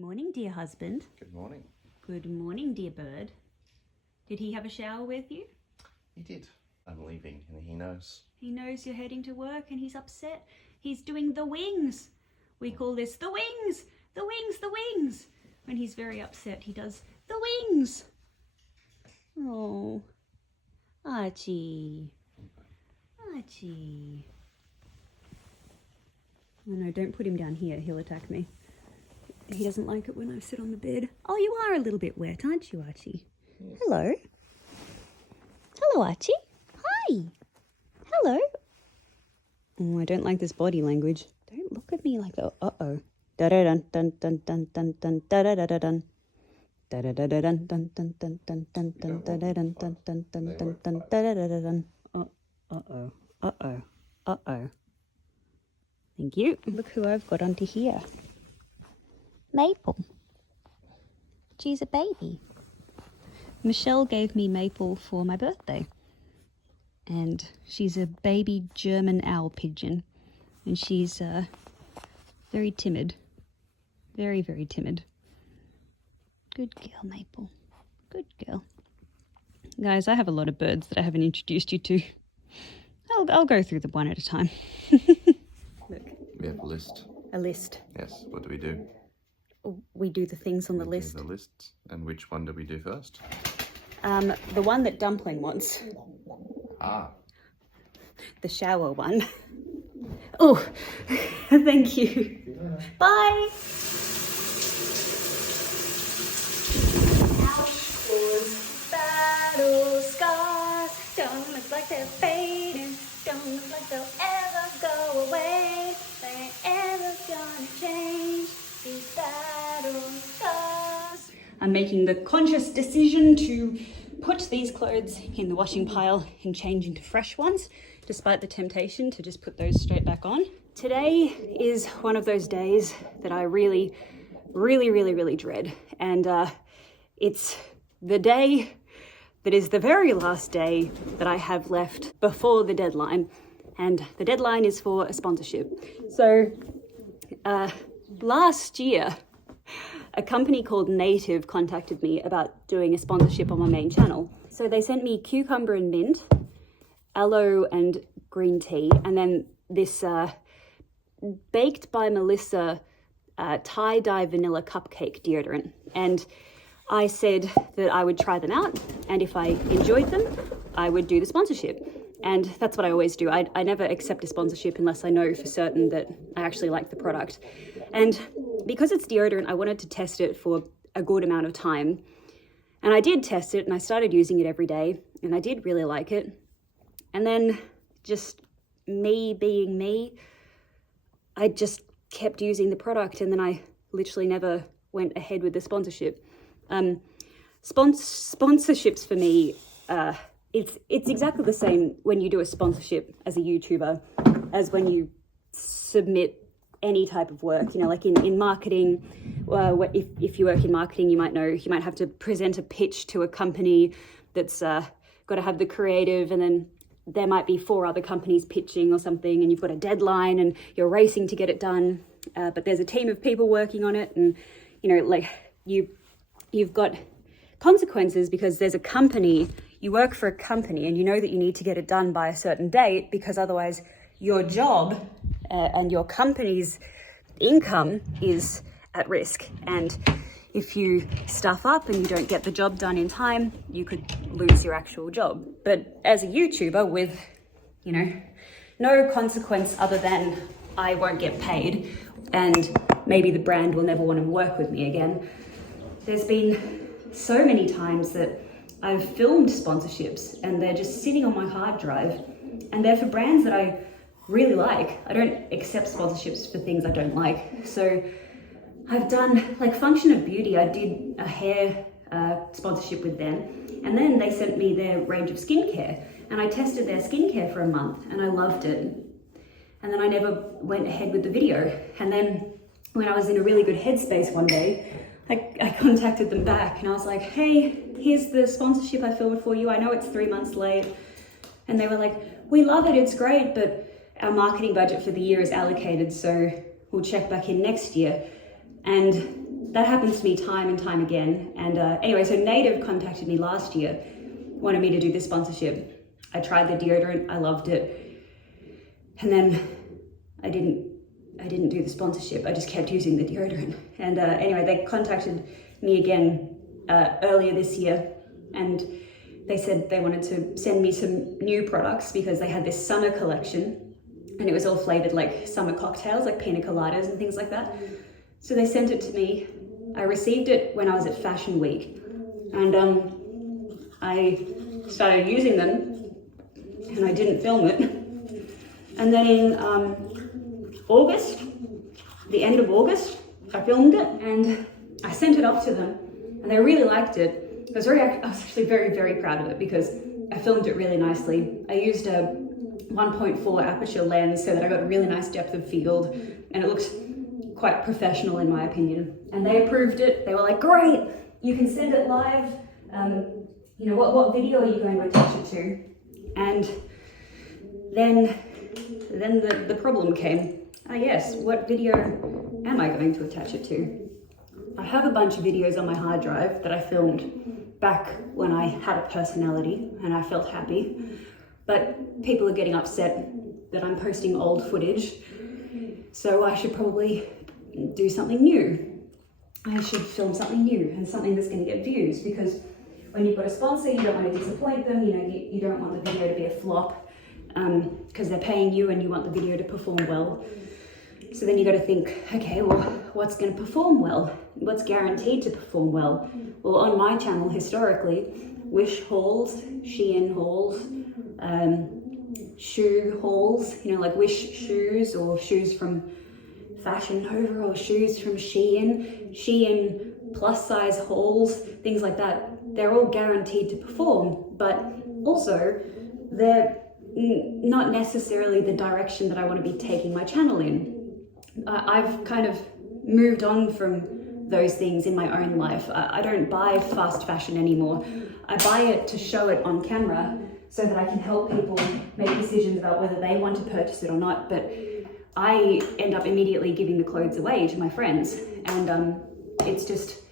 morning, dear husband. Good morning. Good morning, dear bird. Did he have a shower with you? He did. I'm leaving and he knows. He knows you're heading to work and he's upset. He's doing the wings. We call this the wings, the wings, the wings. When he's very upset, he does the wings. Oh, Archie. Archie. Oh no, don't put him down here. He'll attack me. He doesn't like it when I sit on the bed. Oh, you are a little bit wet, aren't you, Archie? Yes. Hello. Hello, Archie. Hi. Hello. Oh, I don't like this body language. Don't look at me like that. Uh-oh. Da-da-dun, dun, dun, dun, dun, dun, da-da-da-da-dun. Da-da-da-da-dun, dun, dun, dun, dun, dun, dun, da-da-dun, dun, dun, dun, dun, dun, da-da-da-da-dun. Uh-oh. Uh-oh. Uh-oh. Thank you. Look who I've got onto here. Maple. She's a baby. Michelle gave me Maple for my birthday. And she's a baby German owl pigeon. And she's very timid. Very, very timid. Good girl, Maple. Good girl. Guys, I have a lot of birds that I haven't introduced you to. I'll go through them one at a time. Look. We have a list. A list. Yes. What do we do? We do the things on the list. The list. And which one do we do first? The one that Dumpling wants. Ah. The shower one. Oh, thank you. Bye. Battle scars don't look like they're fading. Don't look like they'll ever go away. They ain't ever gonna change. These battle scars. I'm making the conscious decision to put these clothes in the washing pile and change into fresh ones, despite the temptation to just put those straight back on. Today is one of those days that I really dread. And it's the day that is the very last day that I have left before the deadline. And the deadline is for a sponsorship. So last year, a company called Native contacted me about doing a sponsorship on my main channel. So they sent me cucumber and mint, aloe and green tea, and then this baked by Melissa tie-dye vanilla cupcake deodorant. And I said that I would try them out, and if I enjoyed them, I would do the sponsorship. And that's what I always do. I never accept a sponsorship unless I know for certain that I actually like the product. And because it's deodorant, I wanted to test it for a good amount of time. And I did test it, and I started using it every day, and I did really like it. And then, just me being me, I just kept using the product, and then I literally never went ahead with the sponsorship. Sponsorships for me, it's exactly the same when you do a sponsorship as a YouTuber as when you submit any type of work. You know, like in marketing, if you work in marketing, you might know you might have to present a pitch to a company that's got to have the creative, and then there might be 4 other companies pitching or something, and you've got a deadline and you're racing to get it done, but there's a team of people working on it, and you know, like you've got consequences because there's a company, you work for a company, and you know that you need to get it done by a certain date, because otherwise your job and your company's income is at risk. And if you stuff up and you don't get the job done in time, you could lose your actual job. But as a YouTuber with, you know, no consequence other than I won't get paid and maybe the brand will never want to work with me again, there's been so many times that I've filmed sponsorships and they're just sitting on my hard drive, and they're for brands that I really like. I don't accept sponsorships for things I don't like. So I've done, like Function of Beauty, I did a hair sponsorship with them, and then they sent me their range of skincare, and I tested their skincare for a month and I loved it. And then I never went ahead with the video. And then when I was in a really good headspace one day, I contacted them back and I was like, hey, here's the sponsorship I filmed for you. I know it's 3 months late. And they were like, we love it, it's great, but our marketing budget for the year is allocated, so we'll check back in next year. And that happens to me time and time again. And anyway, so Native contacted me last year, wanted me to do this sponsorship. I tried the deodorant, I loved it. And then I didn't do the sponsorship. I just kept using the deodorant. And anyway, they contacted me again earlier this year, and they said they wanted to send me some new products because they had this summer collection, and it was all flavored like summer cocktails, like pina coladas and things like that. So they sent it to me. I received it when I was at Fashion Week, and I started using them, and I didn't film it. And then in August, the end of August, I filmed it and I sent it off to them, and they really liked it. I was actually very, very proud of it because I filmed it really nicely. I used a 1.4 aperture lens so that I got a really nice depth of field, and it looked quite professional in my opinion. And they approved it. They were like, great, you can send it live. You know, what video are you going to attach it to? And then the problem came. Yes, what video am I going to attach it to? I have a bunch of videos on my hard drive that I filmed back when I had a personality and I felt happy, but people are getting upset that I'm posting old footage, so I should probably do something new. I should film something new and something that's going to get views, because when you've got a sponsor, you don't want to disappoint them. You know, you don't want the video to be a flop because they're paying you and you want the video to perform well. So then you got to think, okay, well, what's going to perform well? What's guaranteed to perform well? Well, on my channel, historically, Wish hauls, Shein hauls, shoe hauls, you know, like Wish shoes or shoes from Fashion Nova or shoes from Shein plus size hauls, things like that. They're all guaranteed to perform, but also they're not necessarily the direction that I want to be taking my channel in. I've kind of moved on from those things in my own life. I don't buy fast fashion anymore. I buy it to show it on camera so that I can help people make decisions about whether they want to purchase it or not. But I end up immediately giving the clothes away to my friends. And it's this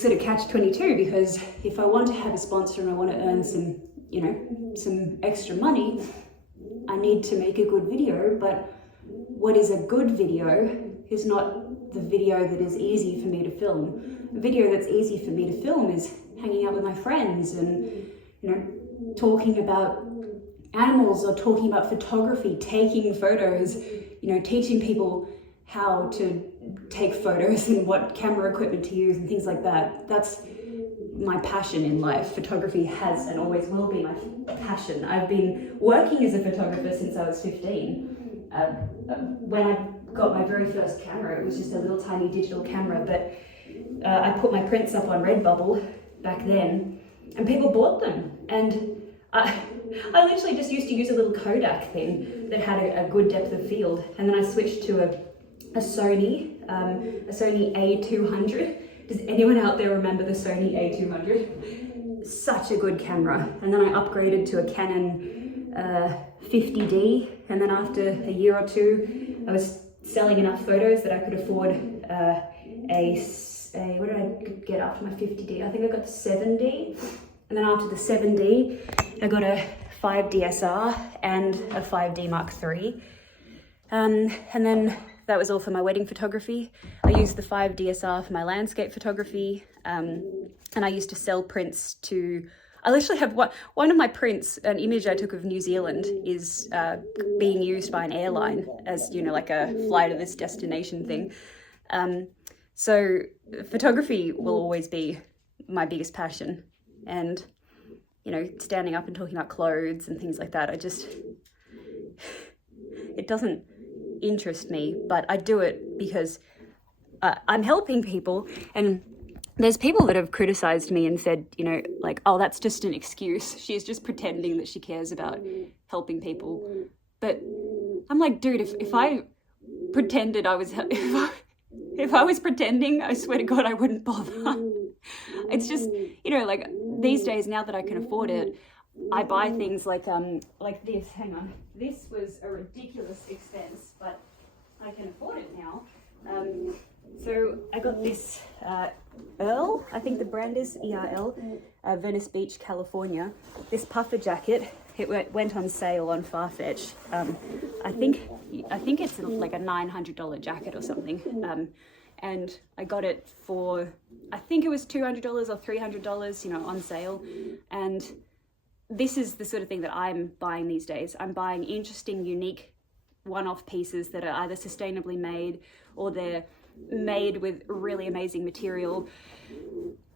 sort of catch-22, because if I want to have a sponsor and I want to earn some, you know, some extra money, I need to make a good video. But what is a good video is not the video that is easy for me to film. A video that's easy for me to film is hanging out with my friends and, you know, talking about animals or talking about photography, taking photos, you know, teaching people how to take photos and what camera equipment to use and things like that. That's my passion in life. Photography has and always will be my passion. I've been working as a photographer since I was 15. When I got my very first camera, it was just a little tiny digital camera, but I put my prints up on Redbubble back then, and people bought them. And I literally just used to use a little Kodak thing that had a good depth of field, and then I switched to a Sony A200. Does anyone out there remember the Sony A200? Such a good camera. And then I upgraded to a Canon 50D, and then after a year or two, I was selling enough photos that I could afford what did I get after my 50D? I think I got the 7D, and then after the 7D, I got a 5DSR and a 5D Mark III. And then that was all for my wedding photography. I used the 5DSR for my landscape photography, and I used to sell prints to, I literally have one of my prints, an image I took of New Zealand, is being used by an airline as, you know, like a fly to this destination thing. So photography will always be my biggest passion. And, you know, standing up and talking about clothes and things like that, it doesn't interest me, but I do it because I'm helping people. And there's people that have criticized me and said, you know, like, oh, that's just an excuse. She's just pretending that she cares about helping people. But I'm like, dude, if I pretended I was, if I was pretending, I swear to God, I wouldn't bother. It's just, you know, like these days, now that I can afford it, I buy things like this. Hang on, this was a ridiculous expense, but I can afford it now. So I got this Earl, I think the brand is ERL, Venice Beach, California. This puffer jacket, it went on sale on Farfetch. I think it's like a $900 jacket or something. And I got it for, I think it was $200 or $300, you know, on sale. And this is the sort of thing that I'm buying these days. I'm buying interesting, unique one-off pieces that are either sustainably made or they're made with really amazing material.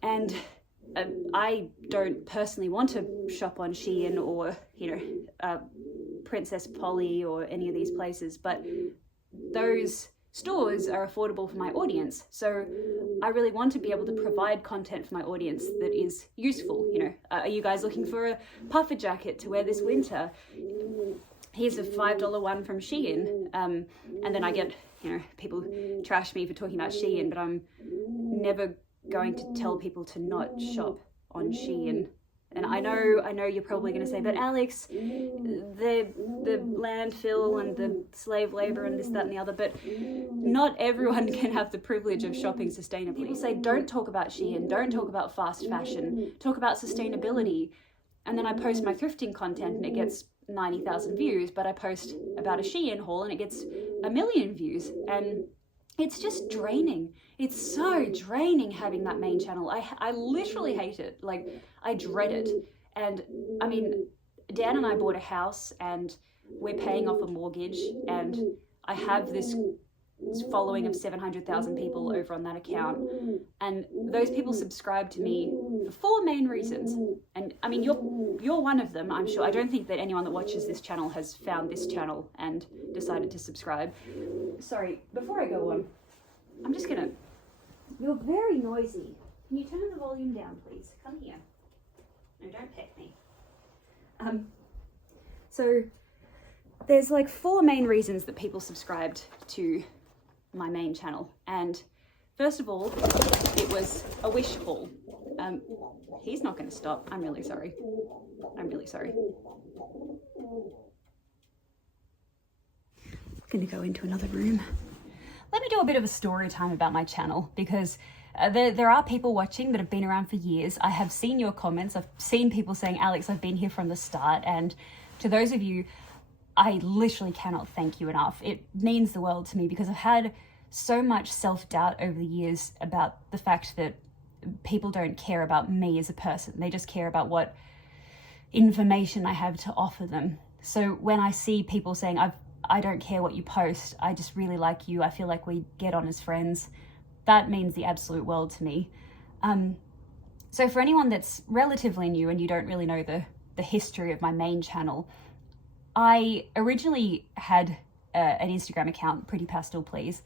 And I don't personally want to shop on Shein or, you know, Princess Polly or any of these places, but those stores are affordable for my audience. So I really want to be able to provide content for my audience that is useful. You know, are you guys looking for a puffer jacket to wear this winter? Here's a $5 one from Shein. And then I get, you know, people trash me for talking about Shein, but I'm never going to tell people to not shop on Shein. And I know you're probably going to say, but Alex, the landfill and the slave labor and this, that, and the other, but not everyone can have the privilege of shopping sustainably. People say, don't talk about Shein, don't talk about fast fashion, talk about sustainability. And then I post my thrifting content and it gets 90,000 views, but I post about a Shein haul and it gets 1 million views. And it's just draining. It's so draining having that main channel. I literally hate it. Like, I dread it. And I mean, Dan and I bought a house and we're paying off a mortgage, and I have this following of 700,000 people over on that account. And those people subscribe to me for 4 main reasons. And I mean, you're one of them, I'm sure. I don't think that anyone that watches this channel has found this channel and decided to subscribe. Sorry, before I go on, I'm just gonna, you're very noisy. Can you turn the volume down, please? Come here. No, don't peck me. So there's like 4 main reasons that people subscribed to my main channel. And first of all, it was a wish haul. He's not going to stop. I'm really sorry. I'm really sorry. I'm going to go into another room. Let me do a bit of a story time about my channel, because there are people watching that have been around for years. I have seen your comments. I've seen people saying, Alex, I've been here from the start. And to those of you, I literally cannot thank you enough. It means the world to me, because I've had so much self-doubt over the years about the fact that people don't care about me as a person. They just care about what information I have to offer them. So when I see people saying, I don't care what you post, I just really like you, I feel like we get on as friends, that means the absolute world to me. So for anyone that's relatively new and you don't really know the history of my main channel, I originally had an Instagram account, Pretty Pastel Please,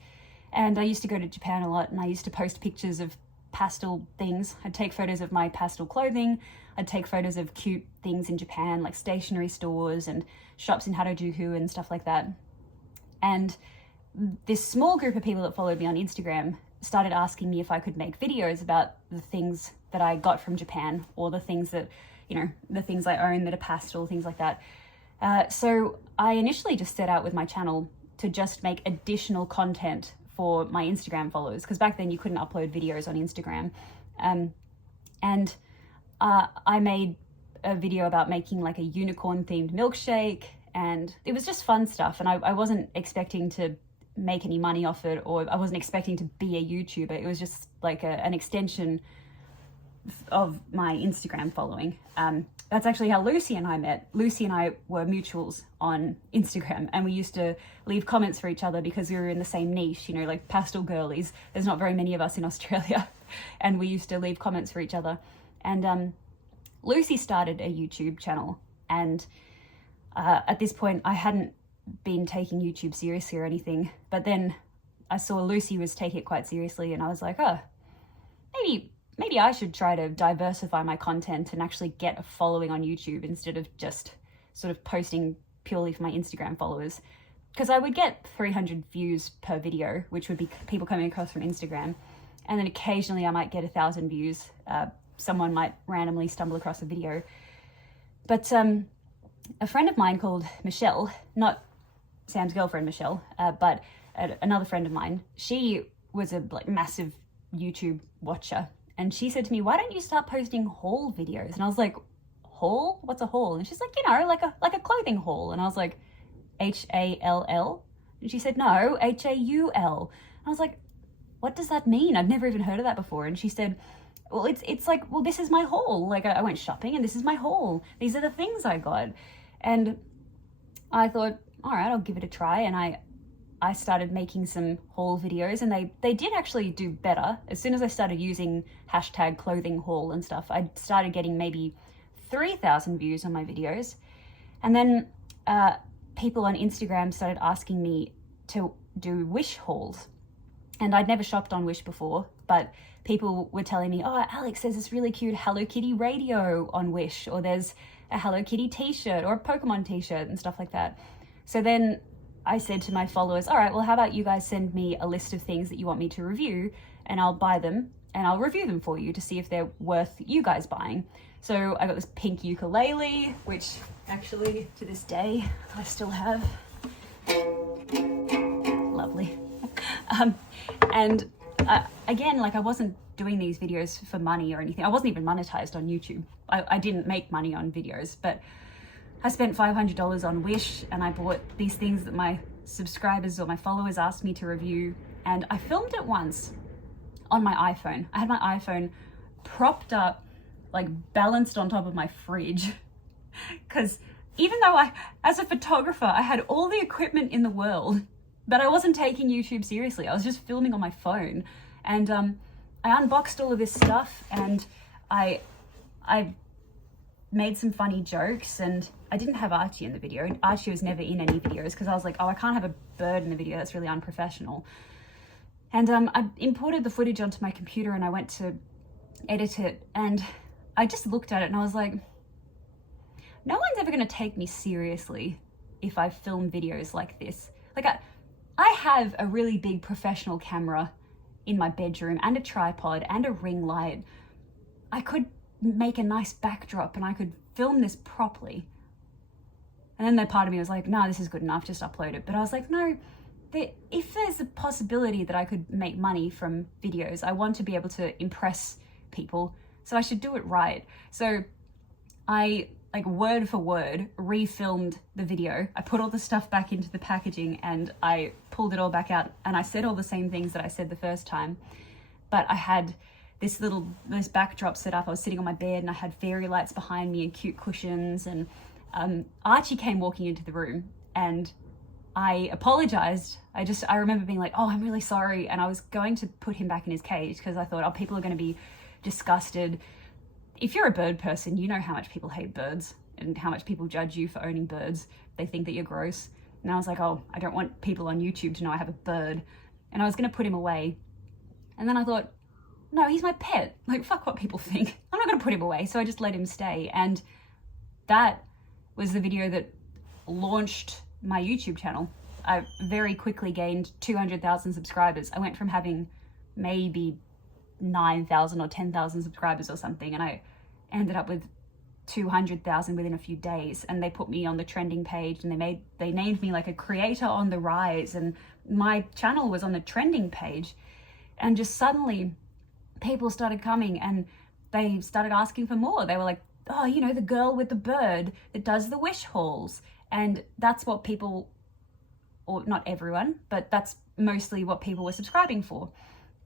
and I used to go to Japan a lot, and I used to post pictures of pastel things. I'd take photos of my pastel clothing, I'd take photos of cute things in Japan, like stationery stores and shops in Harajuku and stuff like that. And this small group of people that followed me on Instagram started asking me if I could make videos about the things that I got from Japan, or the things that, you know, the things I own that are pastel, things like that. So I initially just set out with my channel to just make additional content for my Instagram followers, because back then you couldn't upload videos on Instagram. And I made a video about making like a unicorn themed milkshake, and it was just fun stuff. And I wasn't expecting to make any money off it, or I wasn't expecting to be a YouTuber. It was just like an extension of my Instagram following. That's actually how Lucy and I met. Lucy and I were mutuals on Instagram, and we used to leave comments for each other because we were in the same niche, you know, like pastel girlies. There's not very many of us in Australia, and we used to leave comments for each other. And Lucy started a YouTube channel, and at this point I hadn't been taking YouTube seriously or anything, but then I saw Lucy was taking it quite seriously, and I was like, oh, maybe I should try to diversify my content and actually get a following on YouTube instead of just sort of posting purely for my Instagram followers. Because I would get 300 views per video, which would be people coming across from Instagram. And then occasionally I might get 1,000 views. Someone might randomly stumble across a video. But a friend of mine called Michelle, not Sam's girlfriend Michelle, but another friend of mine, she was a like massive YouTube watcher, and she said to me, why don't you start posting haul videos? And I was like, haul? What's a haul? And she's like, you know, like a clothing haul. And I was like, H-A-L-L? And she said, no, H-A-U-L. And I was like, what does that mean? I've never even heard of that before. And she said, well, it's like, well, this is my haul. Like I went shopping and this is my haul. These are the things I got. And I thought, all right, I'll give it a try. And I started making some haul videos, and they did actually do better. As soon as I started using hashtag clothing haul and stuff, I started getting maybe 3,000 views on my videos. And then people on Instagram started asking me to do Wish hauls. And I'd never shopped on Wish before, but people were telling me, oh, Alex, there's this really cute Hello Kitty radio on Wish, or there's a Hello Kitty t-shirt or a Pokemon t-shirt and stuff like that. So then I said to my followers, all right, well, how about you guys send me a list of things that you want me to review, and I'll buy them and I'll review them for you to see if they're worth you guys buying. So I got this pink ukulele, which actually to this day I still have. Lovely. And again, like I wasn't doing these videos for money or anything. I wasn't even monetized on YouTube. I didn't make money on videos, but I spent $500 on Wish, and I bought these things that my subscribers or my followers asked me to review. And I filmed it once on my iPhone. I had my iPhone propped up, like balanced on top of my fridge. Because even though as a photographer, I had all the equipment in the world, but I wasn't taking YouTube seriously. I was just filming on my phone. And I unboxed all of this stuff, and I made some funny jokes, and I didn't have Archie in the video. Archie was never in any videos because I was like, oh, I can't have a bird in the video. That's really unprofessional. And I imported the footage onto my computer, and I went to edit it, and I just looked at it and I was like, no one's ever going to take me seriously if I film videos like this. Like I have a really big professional camera in my bedroom and a tripod and a ring light. I could make a nice backdrop and I could film this properly. And then that part of me was like, no, this is good enough, just upload it. But I was like, no, if there's a possibility that I could make money from videos, I want to be able to impress people, so I should do it right. So I, like word for word, refilmed the video. I put all the stuff back into the packaging and I pulled it all back out, and I said all the same things that I said the first time, but I had this backdrop set up. I was sitting on my bed and I had fairy lights behind me and cute cushions, and Archie came walking into the room, and I apologized. I remember being like, oh, I'm really sorry. And I was going to put him back in his cage because I thought, oh, people are going to be disgusted. If you're a bird person, you know how much people hate birds and how much people judge you for owning birds. They think that you're gross. And I was like, oh, I don't want people on YouTube to know I have a bird. And I was going to put him away. And then I thought, no, he's my pet. Like, fuck what people think. I'm not going to put him away. So I just let him stay. And that was the video that launched my YouTube channel. I very quickly gained 200,000 subscribers. I went from having maybe 9,000 or 10,000 subscribers or something, and I ended up with 200,000 within a few days. And they put me on the trending page, and they named me like a creator on the rise, and my channel was on the trending page. And just suddenly people started coming and they started asking for more. They were like, oh, you know, the girl with the bird that does the Wish hauls. And that's what people, or not everyone, but that's mostly what people were subscribing for.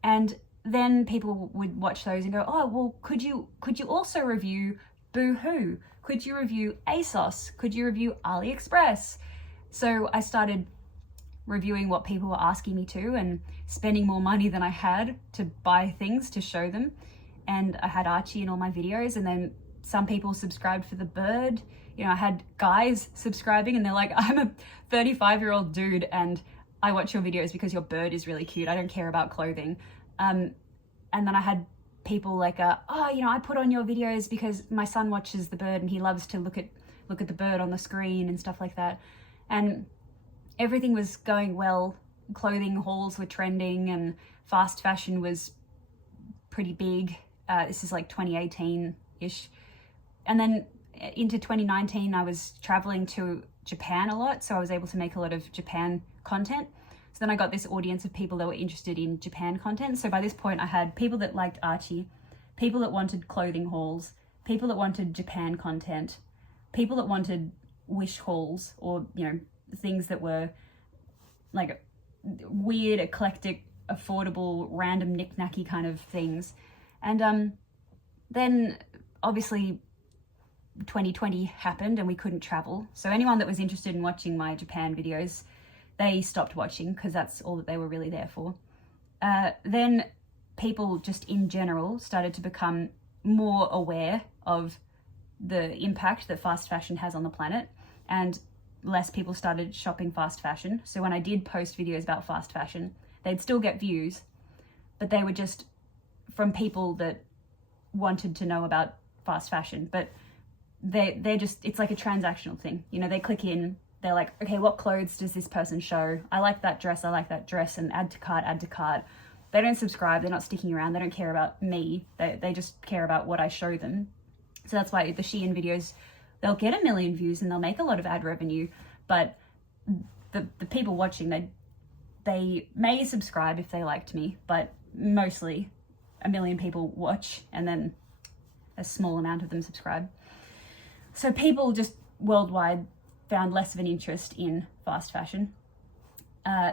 And then people would watch those and go, oh, well, could you also review Boohoo? Could you review ASOS? Could you review AliExpress? So I started reviewing what people were asking me to, and spending more money than I had to buy things to show them. And I had Archie in all my videos, and then some people subscribed for the bird. You know, I had guys subscribing and they're like, I'm a 35-year-old dude and I watch your videos because your bird is really cute. I don't care about clothing. And then I had people like, oh, you know, I put on your videos because my son watches the bird and he loves to look at the bird on the screen and stuff like that. And everything was going well. Clothing hauls were trending and fast fashion was pretty big. This is like 2018-ish. And then into 2019, I was traveling to Japan a lot, so I was able to make a lot of Japan content. So then I got this audience of people that were interested in Japan content. So by this point I had people that liked Archie, people that wanted clothing hauls, people that wanted Japan content, people that wanted wish hauls, or, you know, things that were like weird, eclectic, affordable, random knick-knacky kind of things. And then obviously 2020 happened and we couldn't travel. So anyone that was interested in watching my Japan videos, they stopped watching because that's all that they were really there for. Then people just in general started to become more aware of the impact that fast fashion has on the planet, and less people started shopping fast fashion. So when I did post videos about fast fashion, they'd still get views, but they were just from people that wanted to know about fast fashion. But they're just, it's like a transactional thing. You know, they click in, they're like, okay, what clothes does this person show? I like that dress, and add to cart, add to cart. They don't subscribe, they're not sticking around, they don't care about me, they just care about what I show them. So that's why the Shein videos, they'll get 1 million views and they'll make a lot of ad revenue, but the people watching, they may subscribe if they liked me, but mostly 1 million people watch and then a small amount of them subscribe. So people just worldwide found less of an interest in fast fashion.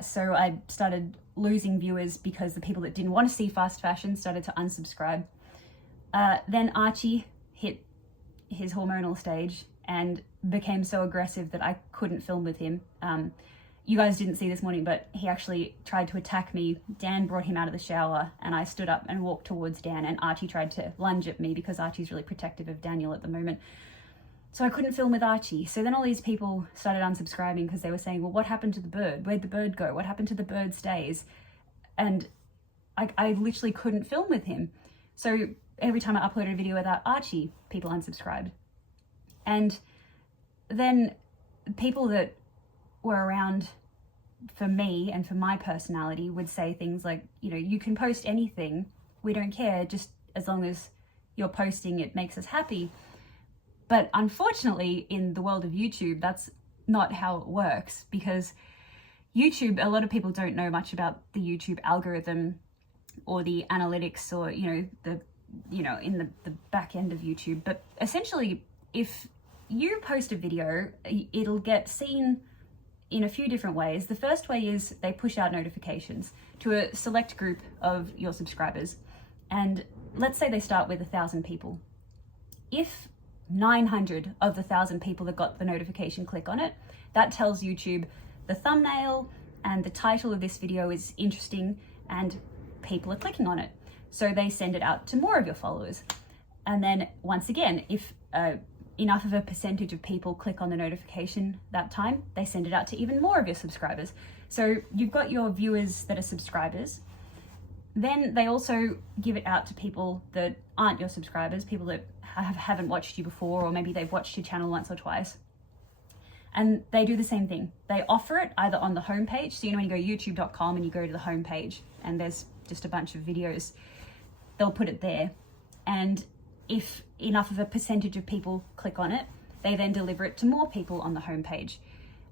So I started losing viewers because the people that didn't want to see fast fashion started to unsubscribe. Then Archie hit his hormonal stage and became so aggressive that I couldn't film with him. You guys didn't see this morning, but he actually tried to attack me. Dan brought him out of the shower and I stood up and walked towards Dan, and Archie tried to lunge at me because Archie's really protective of Daniel at the moment. So I couldn't film with Archie. So then all these people started unsubscribing because they were saying, well, what happened to the bird? Where'd the bird go? What happened to the bird's days? And I literally couldn't film with him. So every time I uploaded a video without Archie, people unsubscribed. And then people that were around for me and for my personality would say things like, you know, you can post anything, we don't care, just as long as you're posting, it makes us happy. But unfortunately, in the world of YouTube, that's not how it works, because YouTube, a lot of people don't know much about the YouTube algorithm or the analytics, or, in the back end of YouTube. But essentially, if you post a video, it'll get seen in a few different ways. The first way is they push out notifications to a select group of your subscribers. And let's say they start with 1,000 people. If 900 of the 1,000 people that got the notification click on it, that tells YouTube the thumbnail and the title of this video is interesting and people are clicking on it. So they send it out to more of your followers. And then once again, if enough of a percentage of people click on the notification that time, they send it out to even more of your subscribers. So you've got your viewers that are subscribers. Then they also give it out to people that aren't your subscribers, people that haven't watched you before, or maybe they've watched your channel once or twice. And they do the same thing. They offer it either on the homepage. So, when you go youtube.com and you go to the homepage and there's just a bunch of videos, they'll put it there. And if enough of a percentage of people click on it, they then deliver it to more people on the homepage.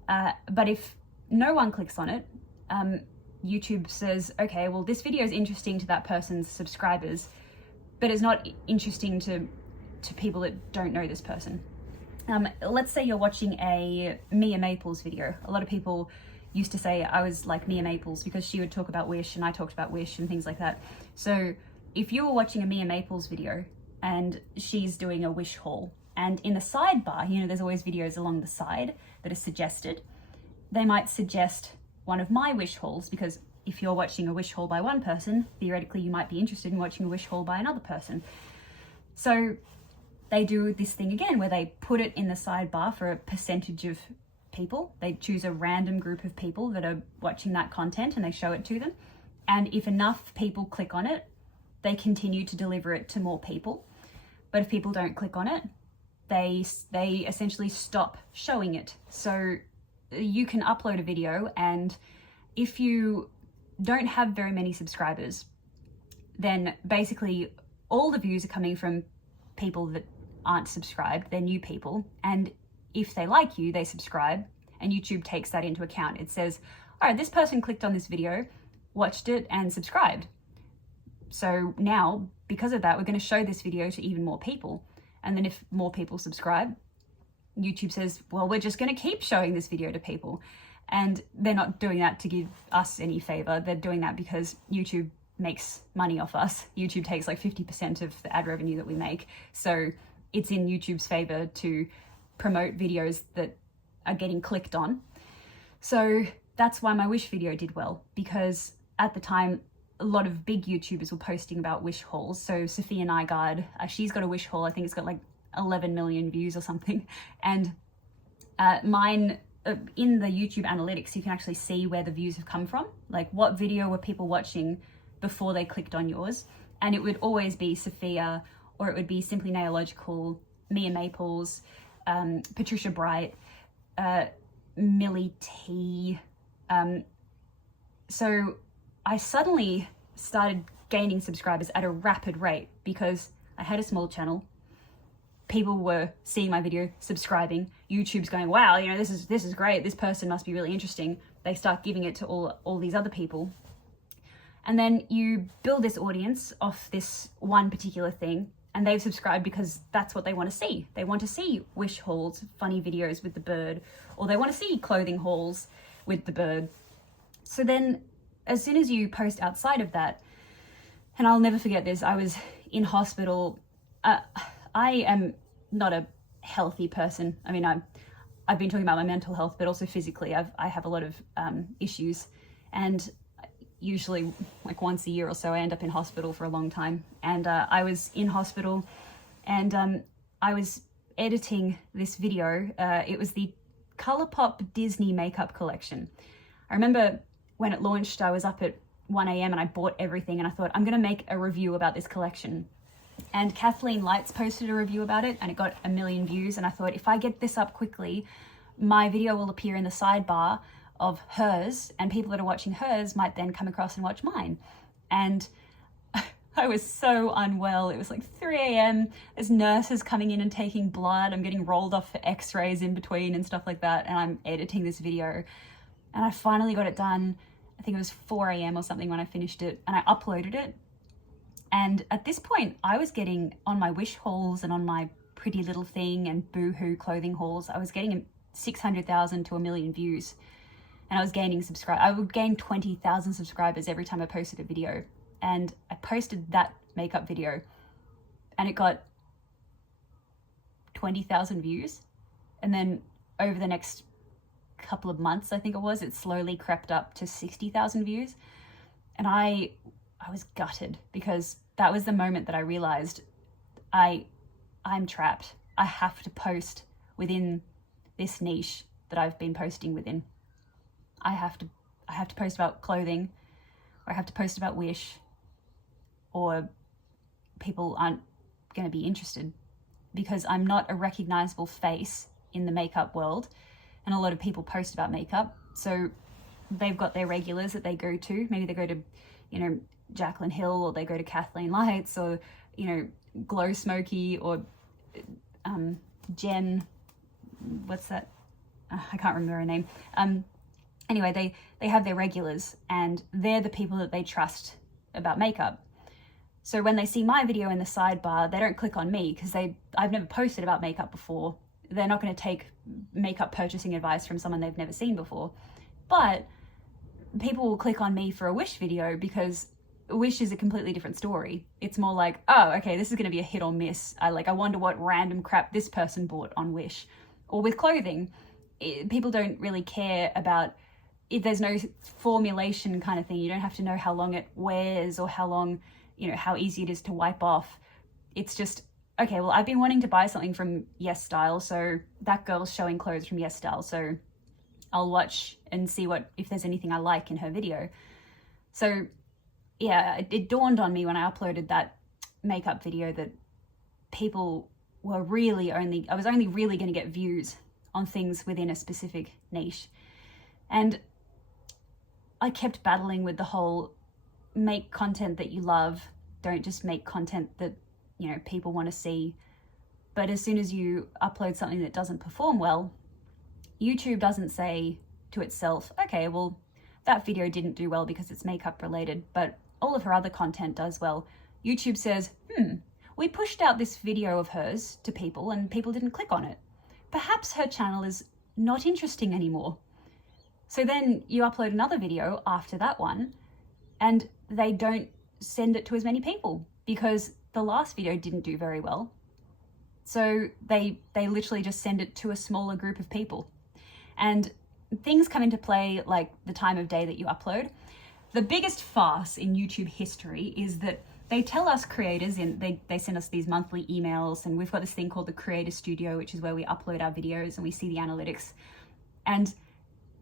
But if no one clicks on it, YouTube says, okay, well, this video is interesting to that person's subscribers, but it's not interesting to people that don't know this person. Let's say you're watching a Mia Maples video. A lot of people used to say I was like Mia Maples because she would talk about Wish and I talked about Wish and things like that. So if you were watching a Mia Maples video and she's doing a Wish haul, and in the sidebar, there's always videos along the side that are suggested, they might suggest one of my Wish hauls, because if you're watching a Wish haul by one person, theoretically you might be interested in watching a Wish haul by another person. So they do this thing again where they put it in the sidebar for a percentage of people. They choose a random group of people that are watching that content and they show it to them. And if enough people click on it, they continue to deliver it to more people. But if people don't click on it, they essentially stop showing it. So you can upload a video, and if you don't have very many subscribers, then basically all the views are coming from people that aren't subscribed. They're new people, and if they like you, they subscribe, and YouTube takes that into account. It says, all right, this person clicked on this video, watched it and subscribed. So now, because of that, we're going to show this video to even more people. And then if more people subscribe, YouTube says, well, we're just going to keep showing this video to people. And they're not doing that to give us any favor. They're doing that because YouTube makes money off us. YouTube takes like 50% of the ad revenue that we make. So it's in YouTube's favor to promote videos that are getting clicked on. So that's why my Wish video did well, because at the time, a lot of big YouTubers were posting about Wish hauls. So Sophia Nygaard, she's got a Wish haul. I think it's got like 11 million views or something. And mine, in the YouTube analytics, you can actually see where the views have come from. Like what video were people watching before they clicked on yours. And it would always be Sophia, or it would be Simply Nailogical, Mia Maples, Patricia Bright, Millie T. So I suddenly started gaining subscribers at a rapid rate because I had a small channel. People were seeing my video, subscribing. YouTube's going, wow, you know, this is great. This person must be really interesting. They start giving it to all these other people. And then you build this audience off this one particular thing, and they've subscribed because that's what they want to see. They want to see Wish hauls, funny videos with the bird, or they want to see clothing hauls with the bird. So then as soon as you post outside of that, and I'll never forget this, I was in hospital. I am not a healthy person. I mean, I've been talking about my mental health, but also physically, I have a lot of issues, and usually like once a year or so, I end up in hospital for a long time. And I was in hospital, and I was editing this video. It was the ColourPop Disney makeup collection. I remember when it launched, I was up at 1 a.m. and I bought everything, and I thought, I'm going to make a review about this collection. And Kathleen Lights posted a review about it, and it got 1 million views. And I thought, if I get this up quickly, my video will appear in the sidebar of hers, and people that are watching hers might then come across and watch mine. And I was so unwell. It was like 3 a.m. There's nurses coming in and taking blood. I'm getting rolled off for x-rays in between and stuff like that. And I'm editing this video. And I finally got it done. I think it was 4 a.m. or something when I finished it, and I uploaded it. And at this point, I was getting on my Wish hauls and on my Pretty Little Thing and Boohoo clothing hauls, I was getting 600,000 to 1 million views. And I was gaining I would gain 20,000 subscribers every time I posted a video. And I posted that makeup video, and it got 20,000 views. And then over the next couple of months, I think it was, it slowly crept up to 60,000 views. And I was gutted, because that was the moment that I realized I'm trapped. I have to post within this niche that I've been posting within. I have to post about clothing, or I have to post about Wish, or people aren't going to be interested, because I'm not a recognizable face in the makeup world. And a lot of people post about makeup, so they've got their regulars that they go to. Maybe they go to, you know, Jaclyn Hill, or they go to Kathleen Lights, or, you know, Glow Smoky, or Jen, what's that? I can't remember her name. Anyway, they have their regulars, and they're the people that they trust about makeup. So when they see my video in the sidebar, they don't click on me, because I've never posted about makeup before. They're not going to take makeup purchasing advice from someone they've never seen before. But people will click on me for a Wish video, because Wish is a completely different story. It's more like, oh, okay, this is going to be a hit or miss. I wonder what random crap this person bought on Wish. Or with clothing, people don't really care about, if there's no formulation kind of thing. You don't have to know how long it wears, or how long, you know, how easy it is to wipe off. It's just, okay, well, I've been wanting to buy something from Yes Style, so that girl's showing clothes from Yes Style, so I'll watch and see if there's anything I like in her video. So yeah, it dawned on me when I uploaded that makeup video that people were I was only really going to get views on things within a specific niche. And I kept battling with the whole, make content that you love, don't just make content that, you know, people want to see. But as soon as you upload something that doesn't perform well, YouTube doesn't say to itself, okay, well, that video didn't do well because it's makeup related, but all of her other content does well. YouTube says, we pushed out this video of hers to people and people didn't click on it. Perhaps her channel is not interesting anymore. So then you upload another video after that one and they don't send it to as many people because the last video didn't do very well. So they literally just send it to a smaller group of people. And things come into play like the time of day that you upload. The biggest farce in YouTube history is that they tell us creators, they send us these monthly emails, and we've got this thing called the Creator Studio, which is where we upload our videos and we see the analytics. And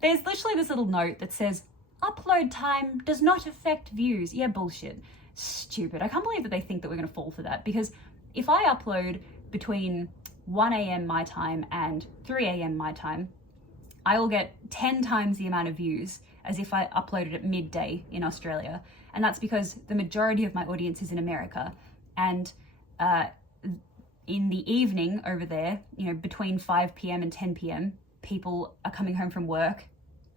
there's literally this little note that says, upload time does not affect views. Yeah, bullshit. Stupid. I can't believe that they think that we're going to fall for that, because if I upload between 1 a.m. my time and 3 a.m. my time, I will get 10 times the amount of views as if I uploaded at midday in Australia. And that's because the majority of my audience is in America. And in the evening over there, between 5 p.m. and 10 p.m., people are coming home from work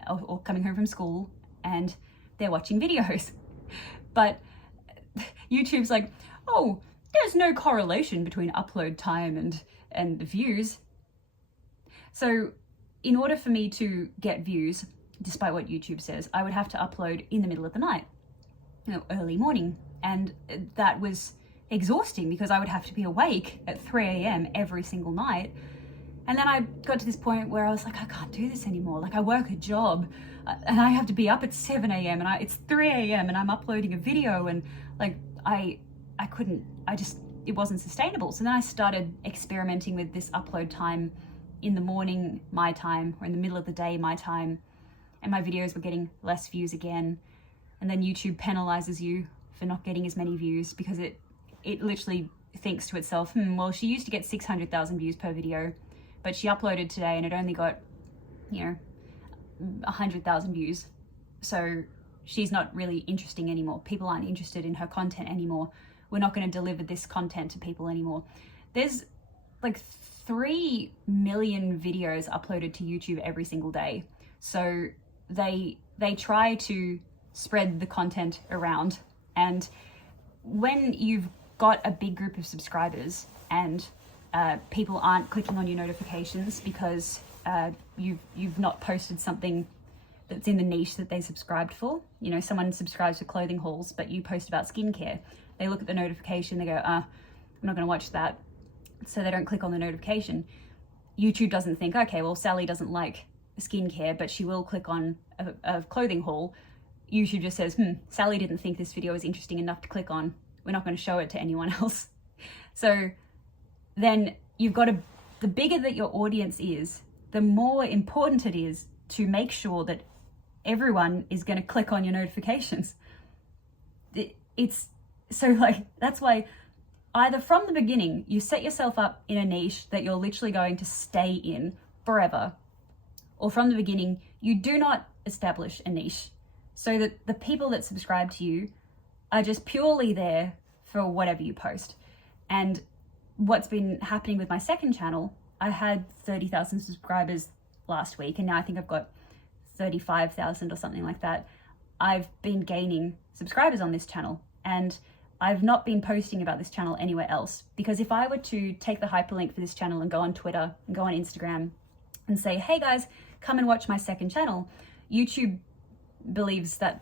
or coming home from school and they're watching videos. But YouTube's like, oh, there's no correlation between upload time and the views. So in order for me to get views, despite what YouTube says, I would have to upload in the middle of the night, early morning. And that was exhausting because I would have to be awake at 3 a.m. every single night. And then I got to this point where I was like, I can't do this anymore. Like, I work a job and I have to be up at 7 a.m. and it's 3 a.m. and I'm uploading a video, and like, I couldn't, it wasn't sustainable. So then I started experimenting with this upload time in the morning, my time, or in the middle of the day, my time. And my videos were getting less views again. And then YouTube penalizes you for not getting as many views because it literally thinks to itself, well, she used to get 600,000 views per video, but she uploaded today and it only got, 100,000 views. So she's not really interesting anymore. People aren't interested in her content anymore. We're not going to deliver this content to people anymore. There's like 3 million videos uploaded to YouTube every single day. So they try to spread the content around. And when you've got a big group of subscribers and people aren't clicking on your notifications because you've not posted something that's in the niche that they subscribed for. Someone subscribes to clothing hauls, but you post about skincare. They look at the notification, they go, I'm not going to watch that. So they don't click on the notification. YouTube doesn't think, okay, well, Sally doesn't like skincare, but she will click on a clothing haul. YouTube just says, Sally didn't think this video was interesting enough to click on. We're not going to show it to anyone else. So then you've got the bigger that your audience is, the more important it is to make sure that everyone is going to click on your notifications. That's why either from the beginning, you set yourself up in a niche that you're literally going to stay in forever, or from the beginning, you do not establish a niche so that the people that subscribe to you are just purely there for whatever you post. And what's been happening with my second channel, I had 30,000 subscribers last week, and now I think I've got 35,000 or something like that. I've been gaining subscribers on this channel, and I've not been posting about this channel anywhere else, because if I were to take the hyperlink for this channel and go on Twitter and go on Instagram and say, hey guys, come and watch my second channel, YouTube believes that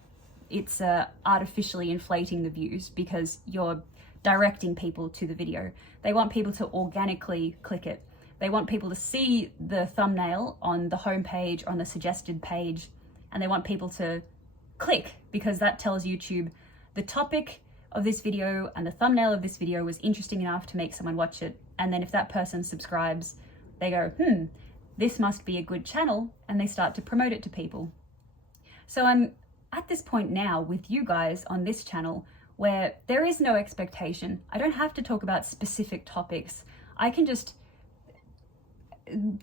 it's artificially inflating the views because you're directing people to the video. They want people to organically click it. They want people to see the thumbnail on the homepage or on the suggested page, and they want people to click because that tells YouTube the topic of this video and the thumbnail of this video was interesting enough to make someone watch it. And then if that person subscribes, they go, this must be a good channel, and they start to promote it to people. So I'm at this point now with you guys on this channel where there is no expectation. I don't have to talk about specific topics. I can just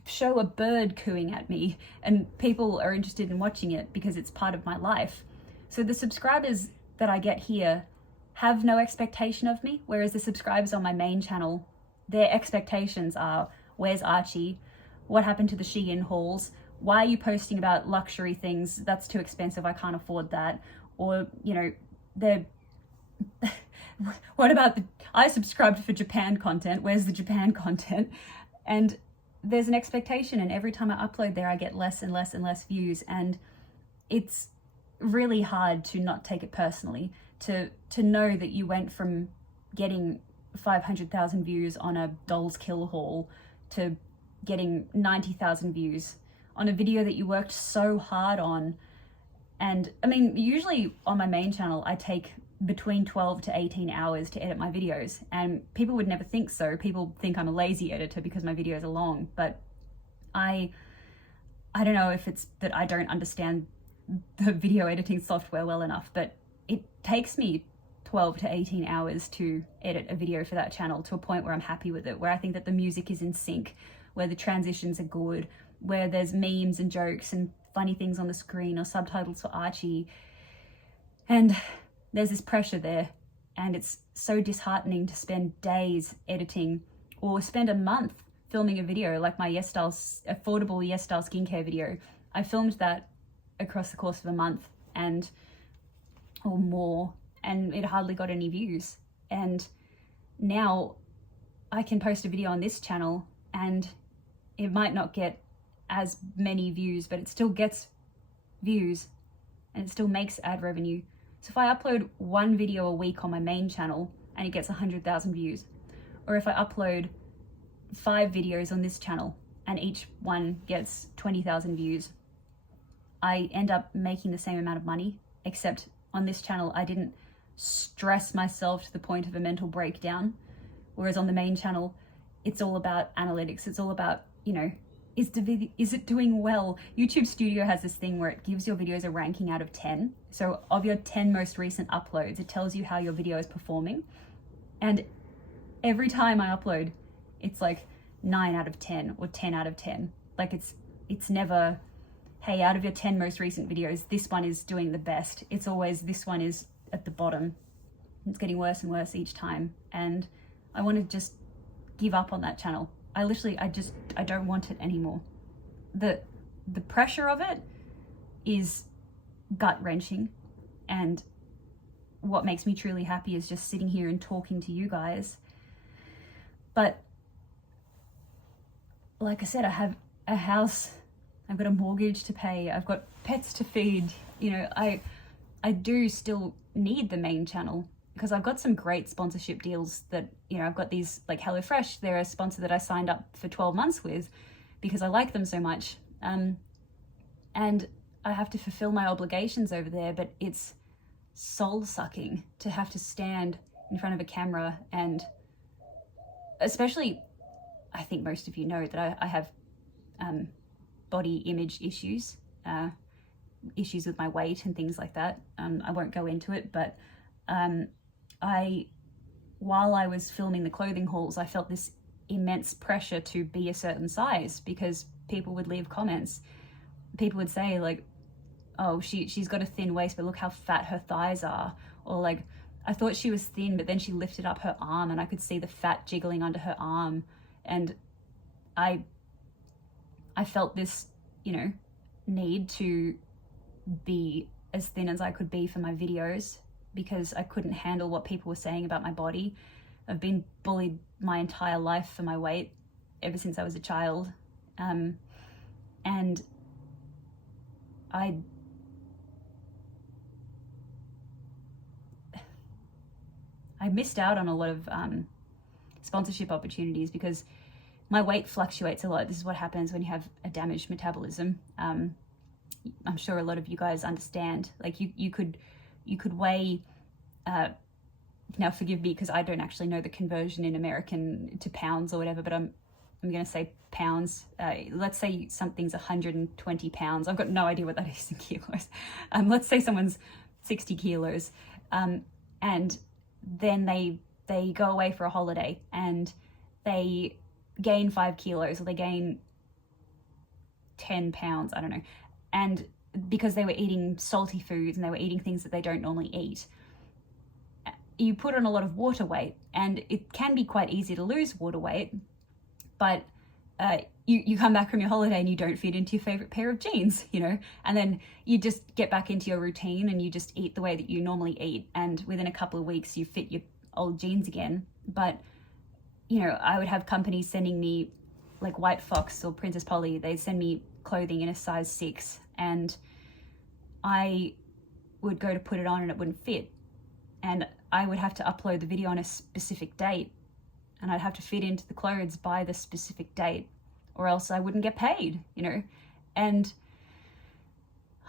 show a bird cooing at me and people are interested in watching it because it's part of my life. So the subscribers that I get here have no expectation of me, whereas the subscribers on my main channel, their expectations are, where's Archie? What happened to the Shein hauls? why are you posting about luxury things? That's too expensive, I can't afford that. Or, you know, what about I subscribed for Japan content, where's the Japan content? And there's an expectation, and every time I upload there I get less and less and less views, and it's really hard to not take it personally, to know that you went from getting 500,000 views on a Dolls Kill haul to getting 90,000 views on a video that you worked so hard on. And I mean, usually on my main channel I take between 12 to 18 hours to edit my videos, and people would never think so. People think I'm a lazy editor because my videos are long, but I don't know if it's that I don't understand the video editing software well enough, but it takes me 12 to 18 hours to edit a video for that channel to a point where I'm happy with it, where I think that the music is in sync, where the transitions are good, where there's memes and jokes and funny things on the screen or subtitles for Archie. And there's this pressure there, and it's so disheartening to spend days editing or spend a month filming a video like my affordable Yes Style skincare video. I filmed that across the course of a month or more, and it hardly got any views. And now I can post a video on this channel and it might not get as many views, but it still gets views and it still makes ad revenue. So if I upload one video a week on my main channel and it gets 100,000 views, or if I upload 5 videos on this channel and each one gets 20,000 views, I end up making the same amount of money, except on this channel I didn't stress myself to the point of a mental breakdown. Whereas on the main channel, it's all about analytics. It's all about, you know, is it doing well? YouTube Studio has this thing where it gives your videos a ranking out of 10. So of your 10 most recent uploads, it tells you how your video is performing. And every time I upload, it's like 9 out of 10 or 10 out of 10. Like it's never, hey, out of your 10 most recent videos, this one is doing the best. It's always, this one is at the bottom. It's getting worse and worse each time. And I want to just give up on that channel. I don't want it anymore. The pressure of it is gut-wrenching, and what makes me truly happy is just sitting here and talking to you guys. But like I said, I have a house, I've got a mortgage to pay, I've got pets to feed. You know, I do still need the main channel, because I've got some great sponsorship deals that, you know, I've got these, like HelloFresh, they're a sponsor that I signed up for 12 months with because I like them so much. And I have to fulfill my obligations over there, but it's soul sucking to have to stand in front of a camera. And especially, I think most of you know that I have body image issues, issues with my weight and things like that. I won't go into it, but while I was filming the clothing hauls, I felt this immense pressure to be a certain size, because people would leave comments. People would say like, oh, she's got a thin waist, but look how fat her thighs are. Or like, I thought she was thin, but then she lifted up her arm and I could see the fat jiggling under her arm. And I felt this, you know, need to be as thin as I could be for my videos, because I couldn't handle what people were saying about my body. I've been bullied my entire life for my weight ever since I was a child. And I missed out on a lot of sponsorship opportunities because my weight fluctuates a lot. This is what happens when you have a damaged metabolism. I'm sure a lot of you guys understand. Like you could weigh, now forgive me because I don't actually know the conversion in American to pounds or whatever, but I'm going to say pounds. Let's say something's 120 pounds. I've got no idea what that is in kilos. Let's say someone's 60 kilos, and then they go away for a holiday and they gain 5 kilos, or they gain 10 pounds, I don't know. And because they were eating salty foods and they were eating things that they don't normally eat, you put on a lot of water weight, and it can be quite easy to lose water weight, but you come back from your holiday and you don't fit into your favorite pair of jeans, you know, and then you just get back into your routine and you just eat the way that you normally eat, and within a couple of weeks you fit your old jeans again. But, you know, I would have companies sending me, like White Fox or Princess Polly, they'd send me clothing in a size 6, and I would go to put it on and it wouldn't fit, and I would have to upload the video on a specific date, and I'd have to fit into the clothes by the specific date, or else I wouldn't get paid, you know. And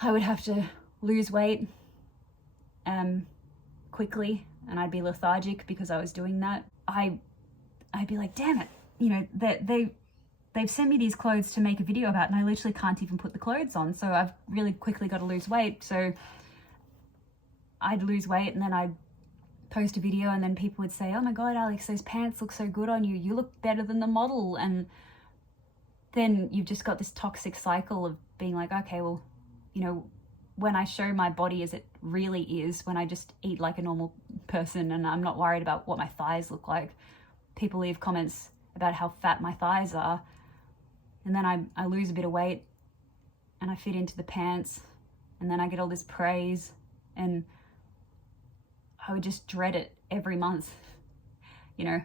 I would have to lose weight quickly, and I'd be lethargic because I was doing that. I'd be like, damn it, you know, they've sent me these clothes to make a video about, and I literally can't even put the clothes on, so I've really quickly got to lose weight. So I'd lose weight, and then I'd post a video, and then people would say, oh my god, Alex, those pants look so good on you, you look better than the model. And then you've just got this toxic cycle of being like, okay, well, you know, when I show my body as it really is, when I just eat like a normal person and I'm not worried about what my thighs look like, people leave comments about how fat my thighs are, and then I lose a bit of weight and I fit into the pants, and then I get all this praise, and I would just dread it every month, you know,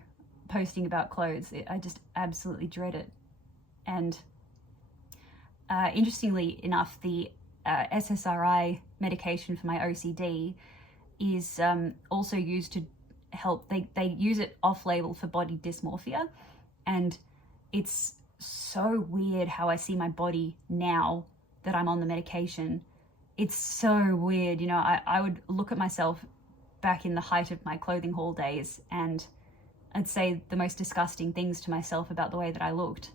posting about clothes. I just absolutely dread it. And interestingly enough, the SSRI medication for my OCD is also used to help, they use it off-label for body dysmorphia. And it's so weird how I see my body now that I'm on the medication. It's so weird, you know. I would look at myself back in the height of my clothing haul days, and I'd say the most disgusting things to myself about the way that I looked.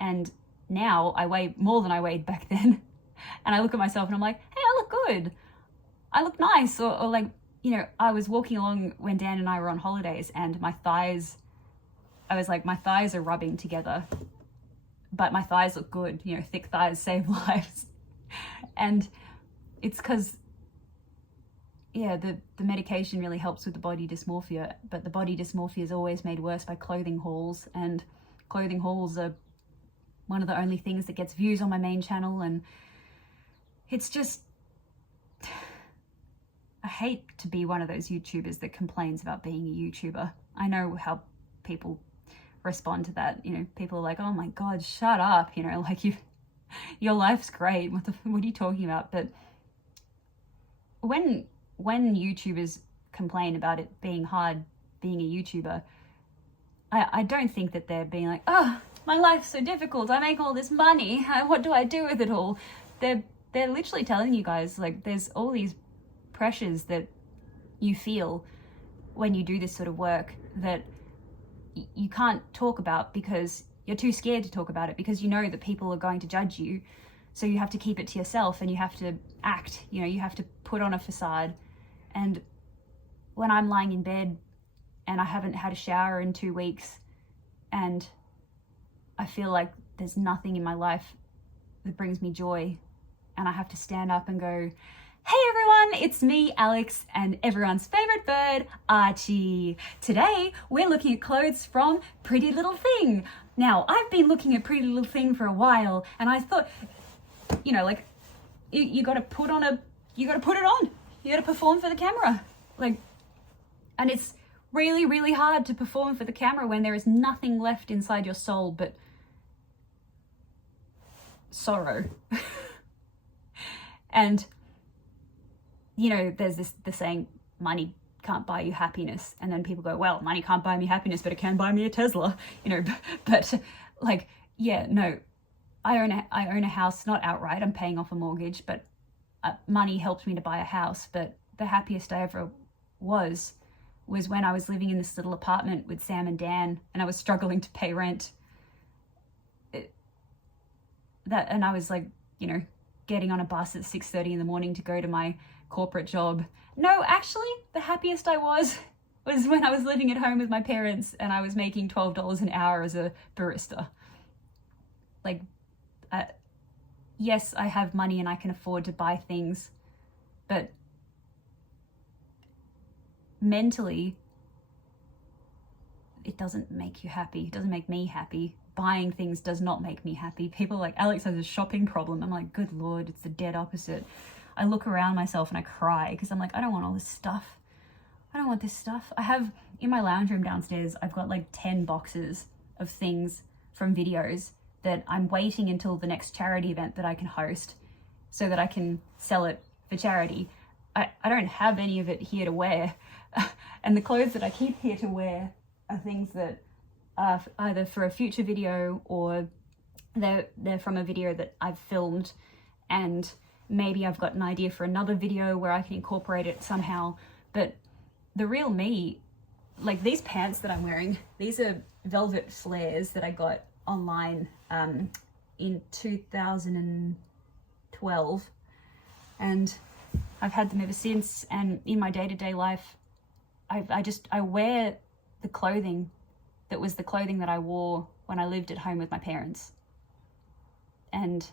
And now I weigh more than I weighed back then. And I look at myself and I'm like, hey, I look good. I look nice. Or like, you know, I was walking along when Dan and I were on holidays, and my thighs, I was like, my thighs are rubbing together, but my thighs look good. You know, thick thighs save lives. And it's because, yeah, the medication really helps with the body dysmorphia, but the body dysmorphia is always made worse by clothing hauls, and clothing hauls are one of the only things that gets views on my main channel. And it's just, I hate to be one of those YouTubers that complains about being a YouTuber. I know how people respond to that. You know, people are like, oh my god, shut up, you know, like your life's great, what are you talking about? But when YouTubers complain about it being hard being a YouTuber, I don't think that they're being like, oh, my life's so difficult, I make all this money, what do I do with it all? They're literally telling you guys, like, there's all these pressures that you feel when you do this sort of work that you can't talk about because you're too scared to talk about it, because you know that people are going to judge you. So you have to keep it to yourself, and you have to act, you know, you have to put on a facade. And when I'm lying in bed and I haven't had a shower in 2 weeks, and I feel like there's nothing in my life that brings me joy, and I have to stand up and go, hey everyone, it's me, Alex, and everyone's favorite bird, Archie. Today, we're looking at clothes from Pretty Little Thing. Now, I've been looking at Pretty Little Thing for a while, and I thought, you know, like, you gotta put it on. You gotta perform for the camera. Like, and it's really, really hard to perform for the camera when there is nothing left inside your soul but sorrow. And, you know, there's the saying, money can't buy you happiness. And then people go, well, money can't buy me happiness, but it can buy me a Tesla, you know. But like, yeah, no, I own a house, not outright, I'm paying off a mortgage, but money helped me to buy a house. But the happiest I ever was when I was living in this little apartment with Sam and Dan, and I was struggling to pay rent. And I was like, you know, getting on a bus at 6:30 in the morning to go to my corporate job. No, actually, the happiest I was when I was living at home with my parents and I was making $12 an hour as a barista. Like, yes, I have money and I can afford to buy things, but it doesn't make you happy. It doesn't make me happy. Buying things does not make me happy. People are like, Alex has a shopping problem. I'm like, good Lord, it's the dead opposite. I look around myself and I cry because I'm like, I don't want all this stuff. I don't want this stuff. I have, in my lounge room downstairs, I've got like 10 boxes of things from videos that I'm waiting until the next charity event that I can host so that I can sell it for charity. I don't have any of it here to wear. And the clothes that I keep here to wear are things that are either for a future video or they're from a video that I've filmed, and maybe I've got an idea for another video where I can incorporate it somehow. But the real me, like these pants that I'm wearing, these are velvet flares that I got online in 2012, and I've had them ever since. And in my day-to-day life, I wear the clothing that was the clothing that I wore when I lived at home with my parents, and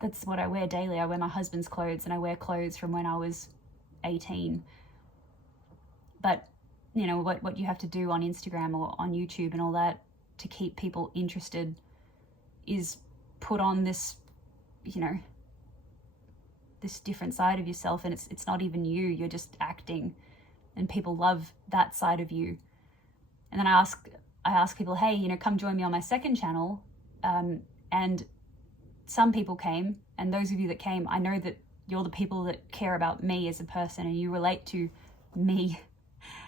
that's what I wear daily. I wear my husband's clothes, and I wear clothes from when I was 18. But you know what you have to do on Instagram or on YouTube and all that to keep people interested is put on this, you know, this different side of yourself, and it's not even you, you're just acting, and people love that side of you. And then I ask people, hey, you know, come join me on my second channel, and some people came, and those of you that came, I know that you're the people that care about me as a person and you relate to me,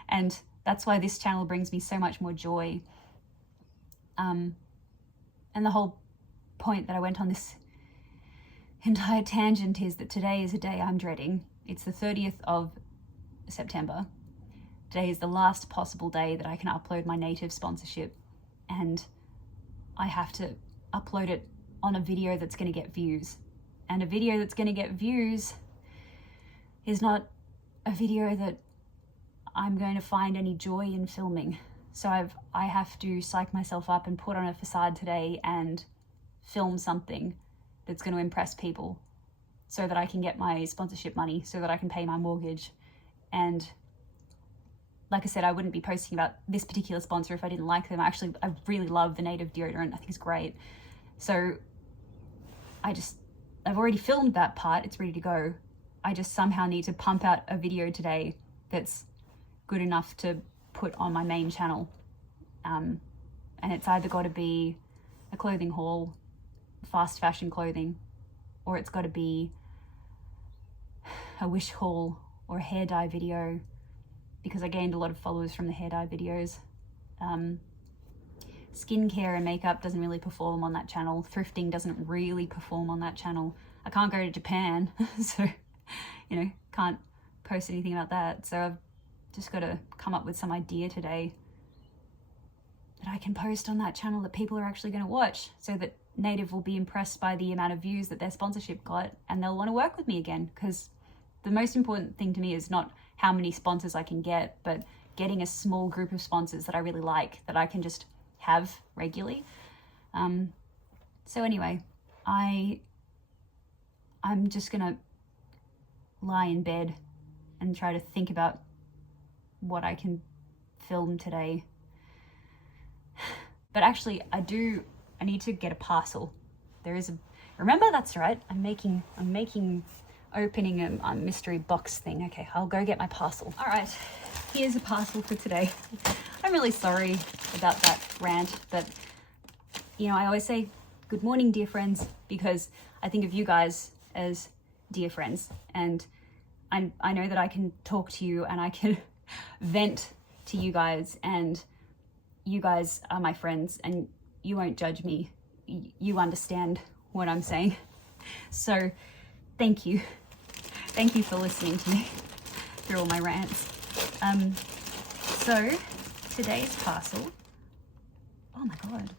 and that's why this channel brings me so much more joy. And the whole point that I went on this entire tangent is that today is a day I'm dreading. It's the 30th of September. Today is the last possible day that I can upload my native sponsorship, and I have to upload it on a video that's going to get views. And a video that's going to get views is not a video that I'm going to find any joy in filming. So I have to psych myself up and put on a facade today and film something that's going to impress people so that I can get my sponsorship money, so that I can pay my mortgage. And like I said, I wouldn't be posting about this particular sponsor if I didn't like them. I really love the native deodorant. I think it's great. So I've already filmed that part. It's ready to go. I just somehow need to pump out a video today that's good enough to put on my main channel. And it's either got to be a clothing haul, fast fashion clothing, or it's got to be a wish haul or a hair dye video, because I gained a lot of followers from the hair dye videos. Skincare and makeup doesn't really perform on that channel. Thrifting doesn't really perform on that channel. I can't go to Japan, so, you know, can't post anything about that. So I've just got to come up with some idea today that I can post on that channel that people are actually going to watch, so that Native will be impressed by the amount of views that their sponsorship got, and they'll want to work with me again. Because the most important thing to me is not how many sponsors I can get, but getting a small group of sponsors that I really like, that I can just have regularly. So anyway, I'm just gonna lie in bed and try to think about what I can film today. But actually, I need to get a parcel. Remember, that's right, I'm making opening a mystery box thing. Okay, I'll go get my parcel. All right, here's a parcel for today. I'm really sorry about that rant, but you know, I always say good morning, dear friends, because I think of you guys as dear friends, and I know that I can talk to you and I can vent to you guys, and you guys are my friends, and you won't judge me. You understand what I'm saying. So thank you. Thank you for listening to me through all my rants. So today's parcel, oh my God.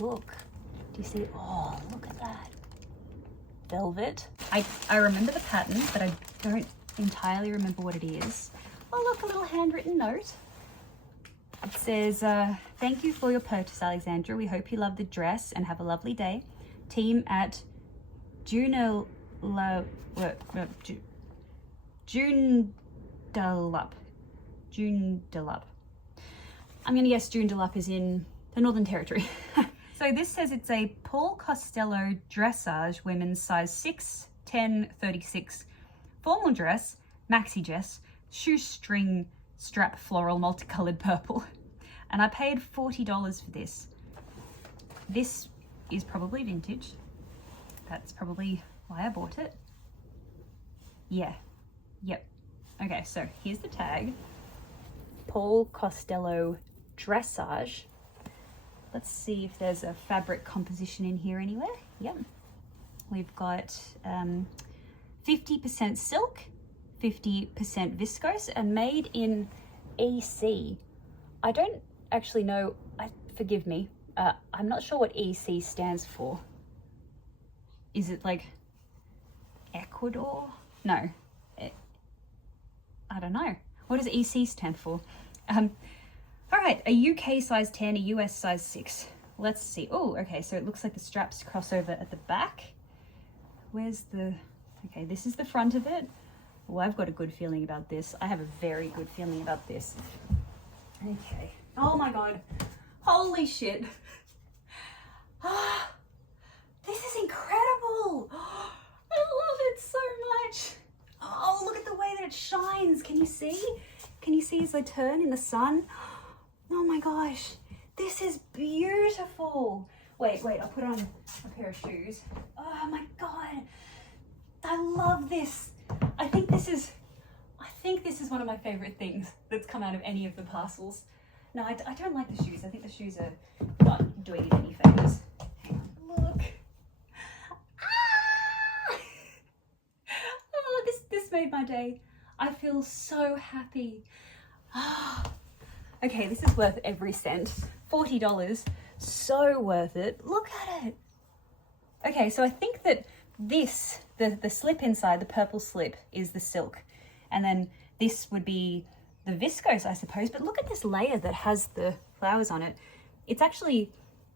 Look, do you see? Oh, look at that. Velvet. I remember the pattern, but I don't entirely remember what it is. Oh, look, a little handwritten note. It says, thank you for your purchase, Alexandra. We hope you love the dress and have a lovely day. Team at Joondalup. Joondalup. I'm going to guess Joondalup is in the Northern Territory. So this says it's a Paul Costello dressage, women's size 6, 10, 36, formal dress, maxi dress, shoestring strap floral multicolored purple. And I paid $40 for this. This is probably vintage. That's probably why I bought it. Yeah, yep. Okay, so here's the tag. Paul Costello dressage. Let's see if there's a fabric composition in here anywhere. Yep. We've got 50% silk, 50% viscose, and made in EC. I don't actually know, forgive me, I'm not sure what EC stands for. Is it like Ecuador? No, I don't know. What does EC stand for? All right, a UK size 10, a US size 6. Let's see. Oh, okay, so it looks like the straps cross over at the back. Where's the... Okay, this is the front of it. Oh, I've got a good feeling about this. I have a very good feeling about this. Okay. Oh my God. Holy shit. This is incredible. I love it so much. Oh, look at the way that it shines. Can you see? Can you see as I turn in the sun? Oh my gosh, this is beautiful. Wait, I'll put on a pair of shoes. Oh my God, I love this. I think this is one of my favorite things that's come out of any of the parcels. No, I don't like the shoes. I think the shoes are not doing it any favors. Hang on, look. Ah! Oh, this made my day. I feel so happy. Okay, this is worth every cent. $40, so worth it. Look at it. Okay, so I think that this, the slip inside, the purple slip, is the silk. And then this would be the viscose, I suppose. But look at this layer that has the flowers on it. It's actually,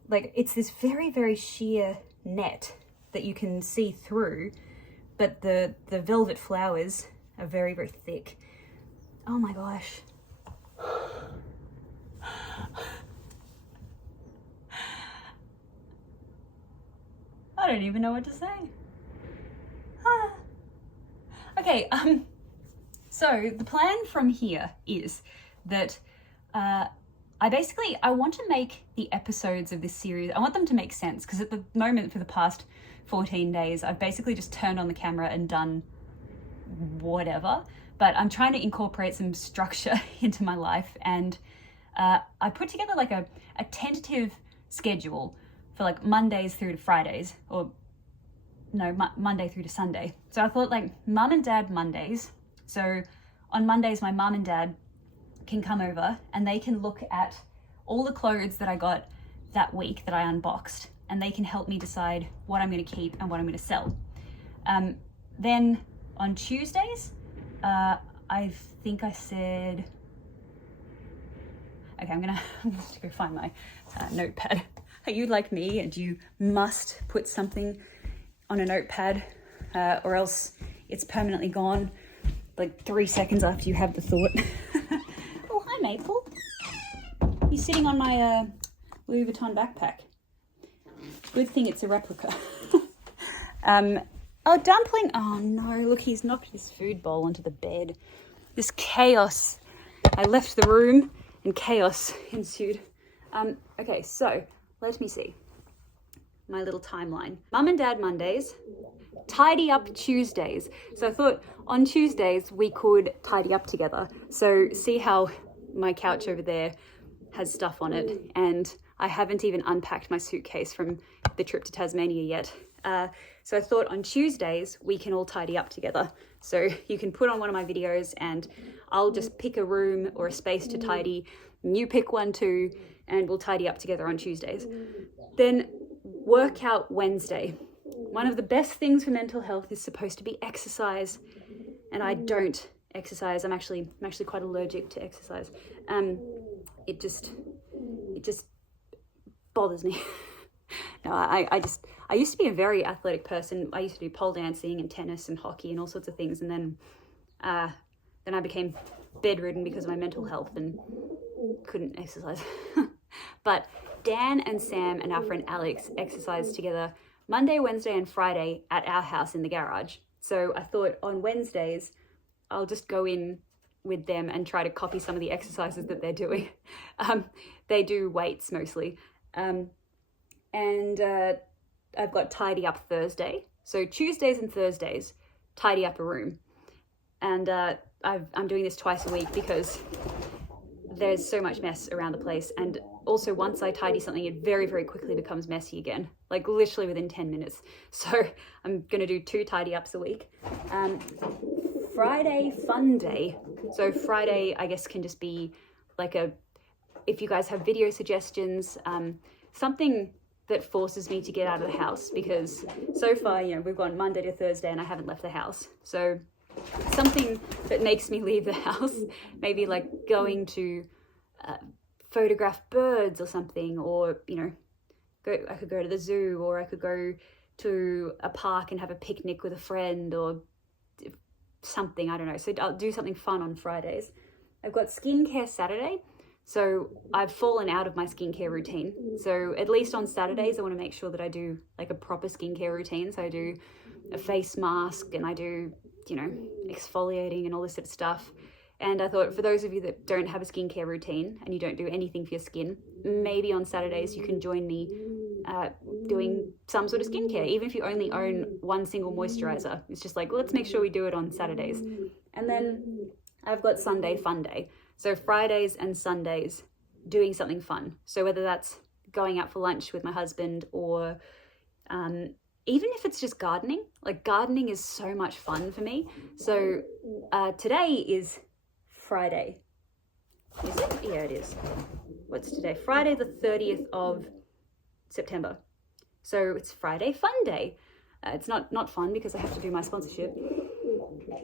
like, it's this very, very sheer net that you can see through. But the velvet flowers are very, very thick. Oh my gosh. I don't even know what to say. Okay, so the plan from here is that I want to make the episodes of this series, I want them to make sense, because at the moment for the past 14 days, I've basically just turned on the camera and done whatever, but I'm trying to incorporate some structure into my life, and I put together like a tentative schedule for like Mondays through to Fridays, or no, Monday through to Sunday. So I thought like mum and dad Mondays. So on Mondays, my mum and dad can come over and they can look at all the clothes that I got that week that I unboxed, and they can help me decide what I'm going to keep and what I'm going to sell. Then on Tuesdays, I think I said, okay, I'm gonna go find my notepad. Are you like me and you must put something on a notepad or else it's permanently gone like 3 seconds after you have the thought? Oh, hi Maple. You're sitting on my Louis Vuitton backpack. Good thing it's a replica. Oh, Dumpling. Oh no, look, he's knocked his food bowl onto the bed. This chaos. I left the room and chaos ensued. Okay, so let me see my little timeline. Mum and Dad Mondays, tidy up Tuesdays. So I thought on Tuesdays we could tidy up together. So see how my couch over there has stuff on it, and I haven't even unpacked my suitcase from the trip to Tasmania yet. So I thought on Tuesdays we can all tidy up together. So you can put on one of my videos and I'll just pick a room or a space to tidy. You pick one too, and we'll tidy up together on Tuesdays. Then workout Wednesday. One of the best things for mental health is supposed to be exercise, and I don't exercise. I'm actually quite allergic to exercise. It just bothers me. No, I used to be a very athletic person. I used to do pole dancing and tennis and hockey and all sorts of things, and then I became bedridden because of my mental health and couldn't exercise. But Dan and Sam and our friend Alex exercise together Monday, Wednesday, and Friday at our house in the garage. So I thought on Wednesdays, I'll just go in with them and try to copy some of the exercises that they're doing. They do weights mostly. And I've got tidy up Thursday. So Tuesdays and Thursdays, tidy up a room. And I'm doing this twice a week because there's so much mess around the place. And also once I tidy something, it very, very quickly becomes messy again, like literally within 10 minutes. So I'm gonna do 2 tidy ups a week. Friday, fun day. So Friday, I guess, can just be like if you guys have video suggestions, something that forces me to get out of the house, because so far, we've gone Monday to Thursday and I haven't left the house. So something that makes me leave the house, maybe like going to photograph birds or something, or I could go to the zoo, or I could go to a park and have a picnic with a friend or something, I don't know. So I'll do something fun on Fridays. I've got skincare Saturday. So I've fallen out of my skincare routine. So at least on Saturdays, I want to make sure that I do like a proper skincare routine. So I do a face mask and I do, exfoliating and all this sort of stuff. And I thought for those of you that don't have a skincare routine and you don't do anything for your skin, maybe on Saturdays you can join me doing some sort of skincare, even if you only own one single moisturizer. It's just like, let's make sure we do it on Saturdays. And then I've got Sunday fun day. So Fridays and Sundays doing something fun. So whether that's going out for lunch with my husband, or even if it's just gardening, like gardening is so much fun for me. So today is Friday. Is it? Yeah, it is. What's today? Friday the 30th of September. So it's Friday fun day. It's not fun because I have to do my sponsorship,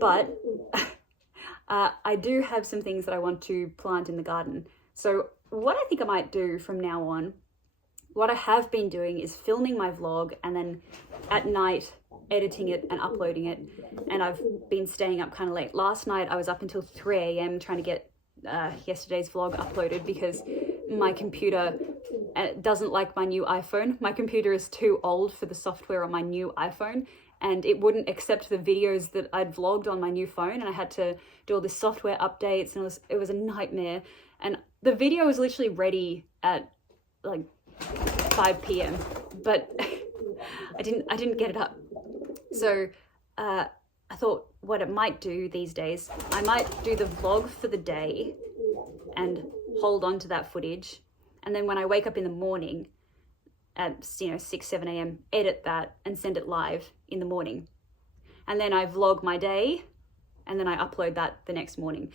but I do have some things that I want to plant in the garden. So what I think I might do from now on, what I have been doing is filming my vlog and then at night editing it and uploading it. And I've been staying up kind of late. Last night I was up until 3 a.m. trying to get yesterday's vlog uploaded because my computer doesn't like my new iPhone. My computer is too old for the software on my new iPhone, and it wouldn't accept the videos that I'd vlogged on my new phone, and I had to do all the software updates, and it was a nightmare. And the video was literally ready at like 5 p.m, but I didn't get it up. So I thought what it might do these days, I might do the vlog for the day and hold on to that footage, and then when I wake up in the morning at 6, 7 a.m, edit that and send it live in the morning. And then I vlog my day and then I upload that the next morning.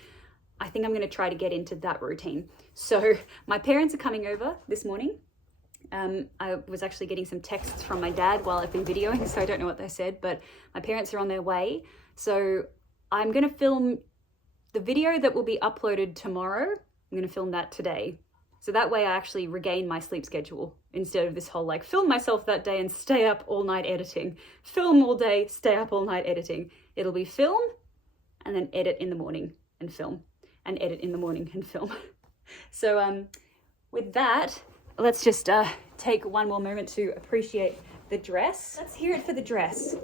I think I'm going to try to get into that routine. So my parents are coming over this morning. I was actually getting some texts from my dad while I've been videoing, so I don't know what they said, but my parents are on their way. So I'm going to film the video that will be uploaded tomorrow. I'm going to film that today. So that way I actually regain my sleep schedule instead of this whole like film myself that day and stay up all night editing. Film all day, stay up all night editing. It'll be film and then edit in the morning and film, and edit in the morning and film. So with that, let's just take one more moment to appreciate the dress. Let's hear it for the dress.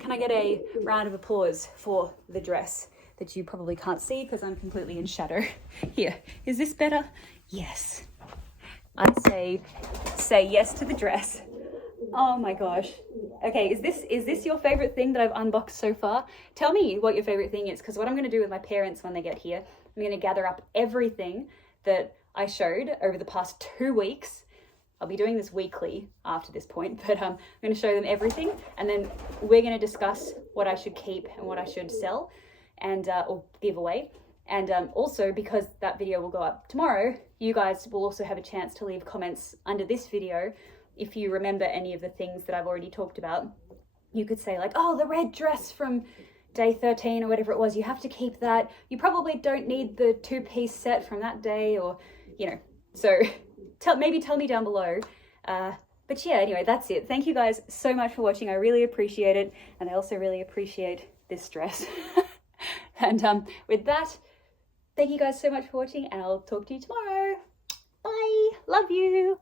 Can I get a round of applause for the dress that you probably can't see because I'm completely in shadow? Here, is this better? Yes. I'd say yes to the dress. Oh my gosh. Okay, is this your favorite thing that I've unboxed so far? Tell me what your favorite thing is, because what I'm going to do with my parents when they get here, I'm going to gather up everything that I showed over the past 2 weeks. I'll be doing this weekly after this point, but I'm going to show them everything, and then we're going to discuss what I should keep and what I should sell and or give away. And also, because that video will go up tomorrow, you guys will also have a chance to leave comments under this video if you remember any of the things that I've already talked about. You could say like, oh, the red dress from day 13 or whatever it was, you have to keep that. You probably don't need the 2-piece set from that day, or, so maybe tell me down below. But yeah, anyway, that's it. Thank you guys so much for watching. I really appreciate it. And I also really appreciate this dress. And with that, thank you guys so much for watching, and I'll talk to you tomorrow. Bye. Love you.